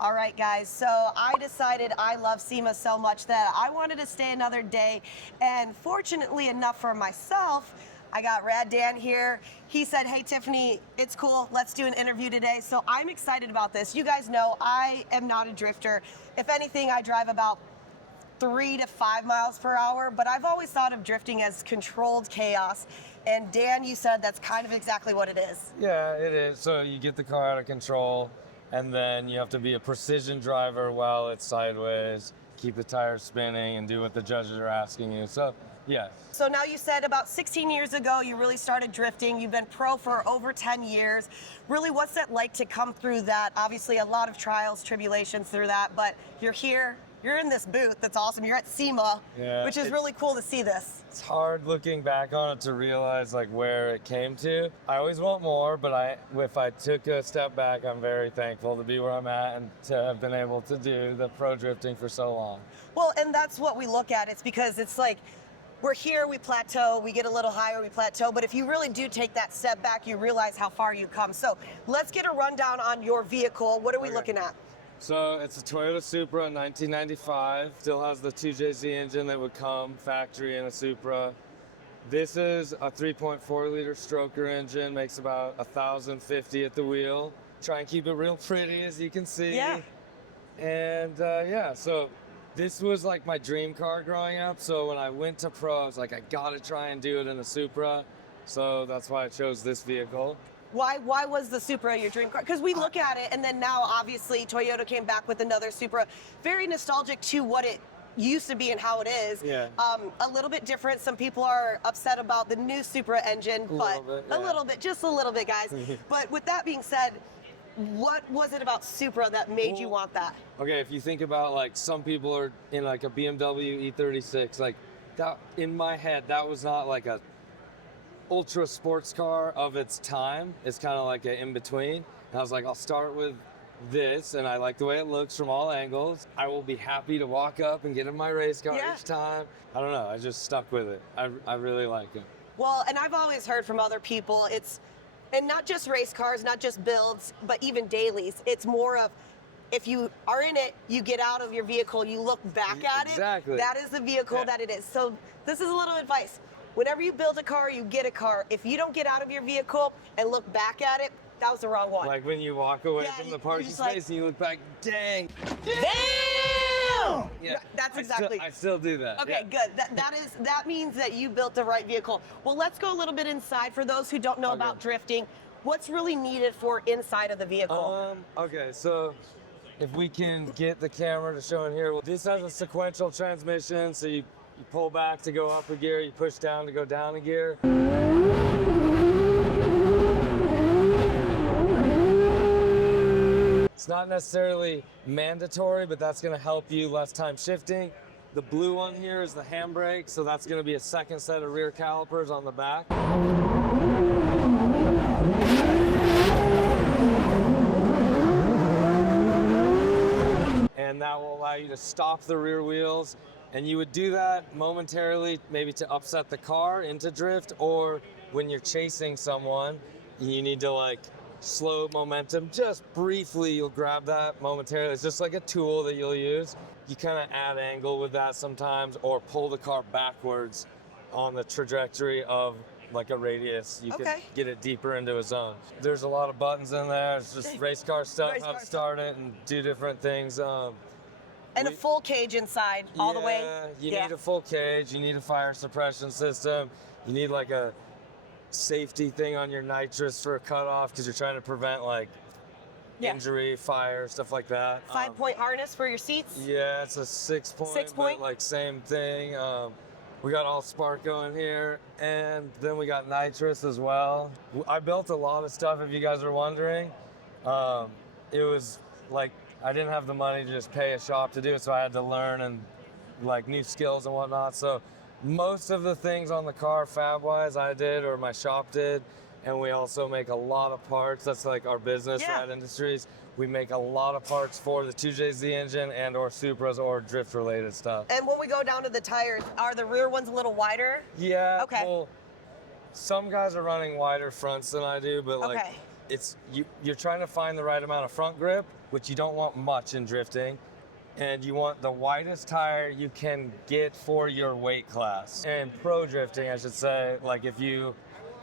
All right, guys, so I decided I love SEMA so much that I wanted to stay another day, and fortunately enough for myself, I got Rad Dan here. He said, hey, Tiffany, it's cool, let's do an interview today, so I'm excited about this. You guys know I am not a drifter. If anything, I drive about 3 to 5 miles per hour, but I've always thought of drifting as controlled chaos. And Dan, you said that's kind of exactly what it is. Yeah, it is. So you get the car out of control, and then you have to be a precision driver while it's sideways, keep the tires spinning, and do what the judges are asking you. So, yeah. So now you said about 16 years ago you really started drifting. You've been pro for over 10 years. Really, what's that like to come through that? Obviously, a lot of trials, tribulations through that, but you're here. You're in this booth. That's awesome. You're at SEMA, which is really cool to see this. It's hard looking back on it to realize like where it came to. I always want more, but if I took a step back, I'm very thankful to be where I'm at and to have been able to do the pro drifting for so long. Well, and that's what we look at. It's because it's like, we're here, we plateau, we get a little higher, we plateau, but if you really do take that step back, you realize how far you come. So let's get a rundown on your vehicle. What are we looking at? So it's a Toyota Supra 1995, still has the 2JZ engine that would come factory in a Supra. This is a 3.4 liter stroker engine, makes about 1,050 at the wheel. Try and keep it real pretty, as you can see. Yeah. And yeah, so this was like my dream car growing up. So when I went to pro, I was like, I gotta try and do it in a Supra. So that's why I chose this vehicle. Why was the Supra your dream car? Because we look at it, and then now obviously Toyota came back with another Supra. Very nostalgic to what it used to be and how it is. Yeah. A little bit different. Some people are upset about the new Supra engine, but a little bit, just a little bit, guys. But with that being said, what was it about Supra that made you want that? Okay, if you think about like some people are in like a BMW E36, like that in my head, that was not like a ultra sports car of its time. It's kind of like an in-between. And I was like, I'll start with this, and I like the way it looks from all angles. I will be happy to walk up and get in my race car each time. I don't know, I just stuck with it. I really like it. Well, and I've always heard from other people, and not just race cars, not just builds, but even dailies. It's more of, if you are in it, you get out of your vehicle, you look back at it. Exactly. That is the vehicle that it is. So this is a little advice. Whenever you build a car, you get a car. If you don't get out of your vehicle and look back at it, that was the wrong one. Like when you walk away from the parking space and you look back, dang. Damn! Yeah, that's exactly. I still do that. Okay, good. That means that you built the right vehicle. Well, let's go a little bit inside for those who don't know about drifting. What's really needed for inside of the vehicle? Okay, so if we can get the camera to show in here, well, this has a sequential transmission, so you pull back to go up a gear, you push down to go down a gear. It's not necessarily mandatory, but that's gonna help you less time shifting. The blue one here is the handbrake, so that's gonna be a second set of rear calipers on the back. And that will allow you to stop the rear wheels. And you would do that momentarily, maybe to upset the car into drift, or when you're chasing someone, you need to like slow momentum just briefly. You'll grab that momentarily. It's just like a tool that you'll use. You kind of add angle with that sometimes, or pull the car backwards on the trajectory of like a radius. You can get it deeper into a zone. There's a lot of buttons in there. It's just race car stuff, how to start it and do different things. And a full cage inside, all the way. You need a full cage, you need a fire suppression system, you need like a safety thing on your nitrous for a cutoff because you're trying to prevent like injury, fire, stuff like that. 5-point harness for your seats? Yeah, it's a 6-point, but like same thing. We got all Sparco in here, and then we got nitrous as well. I built a lot of stuff, if you guys are wondering. It was like, I didn't have the money to just pay a shop to do it, so I had to learn and like new skills and whatnot. So most of the things on the car fab-wise I did, or my shop did, and we also make a lot of parts. That's like our business, Rad Industries. We make a lot of parts for the 2JZ engine and or Supras or drift-related stuff. And when we go down to the tires, are the rear ones a little wider? Yeah, well, some guys are running wider fronts than I do, but like you're trying to find the right amount of front grip, which you don't want much in drifting, and you want the widest tire you can get for your weight class. And pro drifting, I should say, like if you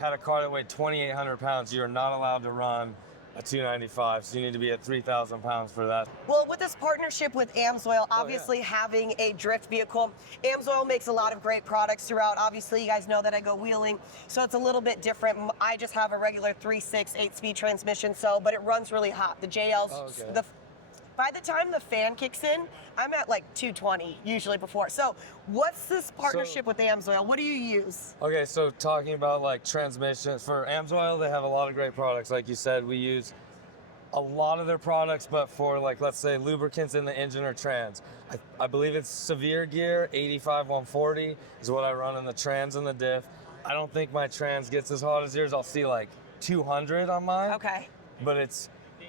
had a car that weighed 2,800 pounds, you're not allowed to run a 295, so you need to be at 3,000 pounds for that. Well, with this partnership with AMSOIL, obviously having a drift vehicle, AMSOIL makes a lot of great products throughout. Obviously, you guys know that I go wheeling, so it's a little bit different. I just have a regular 3.6, 8-speed transmission, but it runs really hot. The JL's, by the time the fan kicks in, I'm at like 220 usually before. So what's this partnership with AMSOIL? What do you use? Okay, so talking about like transmissions, for AMSOIL, they have a lot of great products. Like you said, we use a lot of their products, but for like, let's say lubricants in the engine or trans. I believe it's Severe Gear 85-140 is what I run in the trans and the diff. I don't think my trans gets as hot as yours. I'll see like 200 on mine. Okay. But it's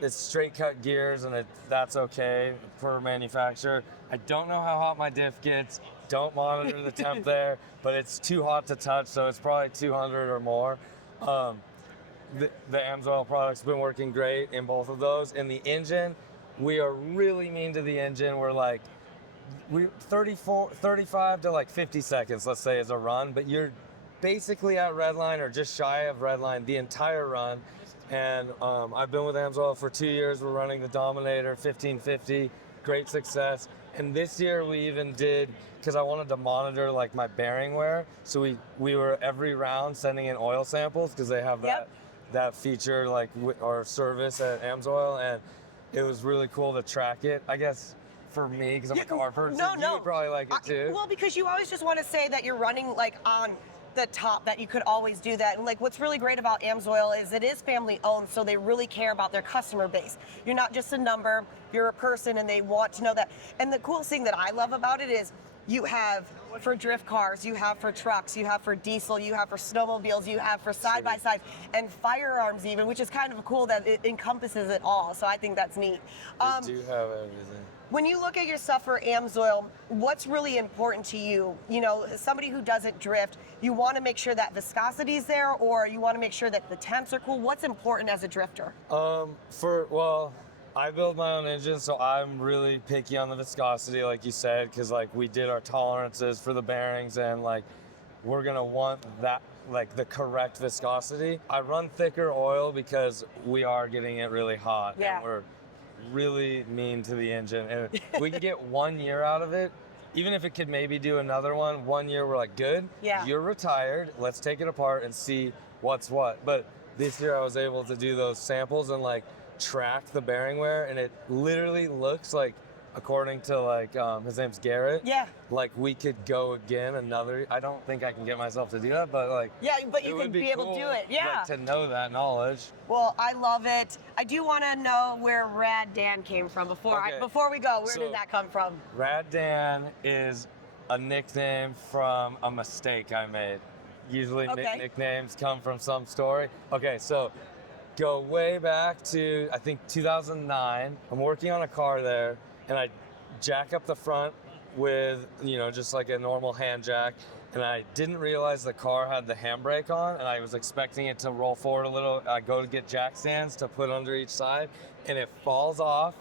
straight cut gears, and that's okay per manufacturer. I don't know how hot my diff gets. Don't monitor the temp there, but it's too hot to touch, so it's probably 200 or more. The AMSOIL product's been working great in both of those. In the engine, we are really mean to the engine. We're like, 35 to like 50 seconds, let's say, is a run, but you're basically at redline or just shy of redline the entire run. And I've been with AMSOIL for 2 years. We're running the Dominator 1550, great success. And this year we even did, because I wanted to monitor like my bearing wear, so we were every round sending in oil samples because they have that feature like or service at AMSOIL, and it was really cool to track it. I guess for me, because I'm a car person, you would probably like it too. Well, because you always just want to say that you're running like on the top, that you could always do that. And like what's really great about AMSOIL is it is family owned, so they really care about their customer base. You're not just a number, you're a person, and they want to know that. And the coolest thing that I love about it is you have for drift cars, you have for trucks, you have for diesel, you have for snowmobiles, you have for side-by-sides and firearms even, which is kind of cool that it encompasses it all. So I think that's neat. They do have everything. When you look at your stuff for AMSOIL, what's really important to you? You know, somebody who doesn't drift, you want to make sure that viscosity is there, or you want to make sure that the temps are cool. What's important as a drifter? I build my own engine, so I'm really picky on the viscosity, like you said, because like we did our tolerances for the bearings, and like we're gonna want that, like the correct viscosity. I run thicker oil because we are getting it really hot. Yeah. And we're really mean to the engine, and if we can get 1 year out of it, even if it could maybe do another 1 year, we're like, good, you're retired, let's take it apart and see what's what. But this year I was able to do those samples and like track the bearing wear, and it literally looks like, according to like his name's Garrett, like we could go again another. I don't think I can get myself to do that, but like but you could be able to do it. Like, to know that knowledge. Well, I love it. I do want to know where Rad Dan came from before we go. Where did that come from? Rad Dan is a nickname from a mistake I made. Usually nicknames come from some story. Okay, so go way back to I think 2009. I'm working on a car there, and I jack up the front with, just like a normal hand jack, and I didn't realize the car had the handbrake on, and I was expecting it to roll forward a little. I go to get jack stands to put under each side, and it falls off.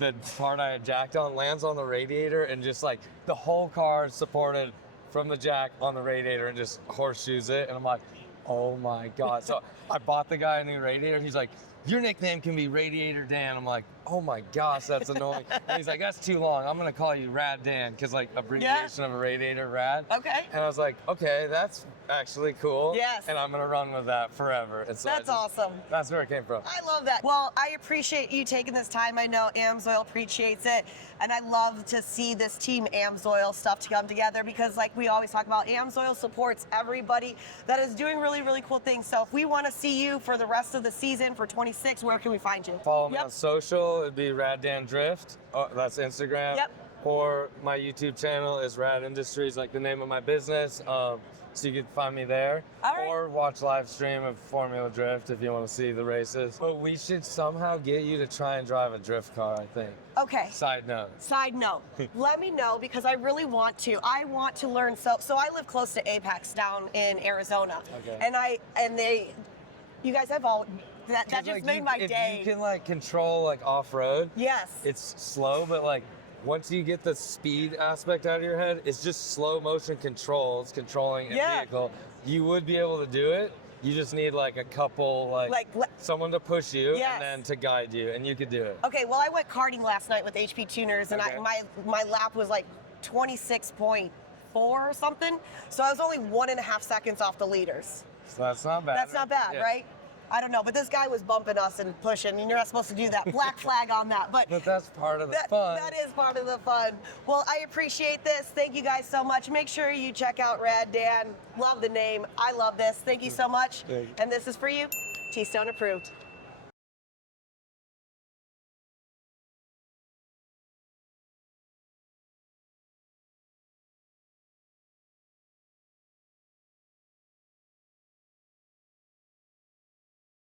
The part I had jacked on lands on the radiator, and just like the whole car is supported from the jack on the radiator and just horseshoes it, and I'm like, oh my God. So I bought the guy a new radiator, and he's like, your nickname can be Radiator Dan. I'm like, oh my gosh, that's annoying. And he's like, that's too long. I'm gonna call you Rad Dan, because like abbreviation of a radiator, Rad. Okay. And I was like, okay, that's actually cool. Yes. And I'm gonna run with that forever. And so that's awesome. That's where it came from. I love that. Well, I appreciate you taking this time. I know AMSOIL appreciates it. And I love to see this team AMSOIL stuff to come together, because like we always talk about, AMSOIL supports everybody that is doing really, really cool things. So if we want to see you for the rest of the season for 26, where can we find you? Follow me on social. It'd be Rad Dan Drift. Oh, that's Instagram. Or my YouTube channel is Rad Industries, like the name of my business. So you can find me there. Or watch live stream of Formula Drift if you want to see the races. But we should somehow get you to try and drive a drift car, I think. Okay. Side note. Let me know, because I really want to. I want to learn. So I live close to Apex down in Arizona. Okay. And you guys have all that 'Cause, just like, made my if day. you can like control like off-road, Yes. it's slow, but like once you get the speed aspect out of your head, it's just slow motion controls, controlling a Yeah. vehicle. You would be able to do it. You just need like a couple, someone to push you Yes. and then to guide you, and you could do it. Okay, well, I went karting last night with HP tuners, and Okay. my lap was like 26.4 or something. So I was only 1.5 seconds off the leaders. So that's not bad. That's not bad, Yeah. right? I don't know, but this guy was bumping us and pushing, and you're not supposed to do that. Black flag on that, but that's part of the fun. That is part of the fun. Well, I appreciate this. Thank you guys so much. Make sure you check out Rad Dan. Love the name. I love this. Thank you so much. Thank you. And this is for you. T-Stone approved.